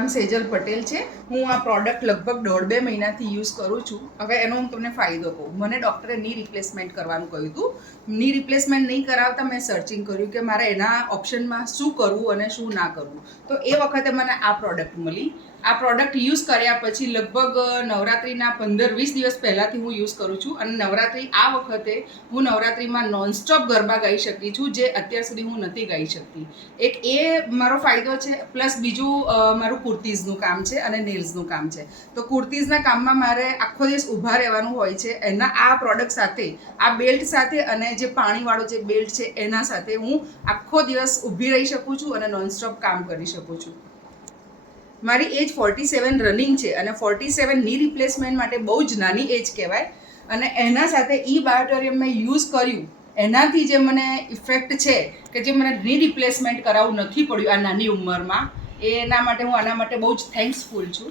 નામ સેજલ પટેલ છે. હું આ પ્રોડક્ટ લગભગ 1.5-2 મહિનાથી યુઝ કરું છું. હવે એનો હું તમને ફાયદો કહું. મને ડૉક્ટરે ની રિપ્લેસમેન્ટ કરવાનું કહ્યું હતું. ની રિપ્લેસમેન્ટ નહીં કરાવતા મેં સર્ચિંગ કર્યું કે મારે એના ઓપ્શનમાં શું કરવું અને શું ના કરવું. તો એ વખતે મને આ પ્રોડક્ટ મળી. આ પ્રોડક્ટ યુઝ કર્યા પછી લગભગ નવરાત્રિના 15-20 દિવસ પહેલાંથી હું યુઝ કરું છું અને નવરાત્રિ આ વખતે હું નવરાત્રિમાં નોનસ્ટોપ ગરબા ગાઈ શકી છું, જે અત્યાર સુધી હું નથી ગાઈ શકતી. એક એ મારો ફાયદો છે. પ્લસ બીજું મારું કુર્તીઝનું કામ છે અને નેલ્સનું કામ છે. તો કુર્તીઝના કામમાં મારે આખો દિવસ ઊભા રહેવાનું હોય છે. એના આ પ્રોડક્ટ સાથે, આ બેલ્ટ સાથે અને જે પાણીવાળો જે બેલ્ટ છે એના સાથે હું આખો દિવસ ઊભી રહી શકું છું અને નોનસ્ટોપ કામ કરી શકું છું. મારી એજ 47 રનિંગ છે અને 47 ની રિપ્લેસમેન્ટ માટે બહુ જ નાની એજ કહેવાય. અને એના સાથે બાયોટોરિયમ મેં યુઝ કર્યું, એનાથી જે મને ઇફેક્ટ છે કે જે મને ની રિપ્લેસમેન્ટ કરાવવું નથી પડ્યું આ નાની ઉંમરમાં, એના માટે હું આના માટે બહુ જ થેન્ક્સફુલ છું.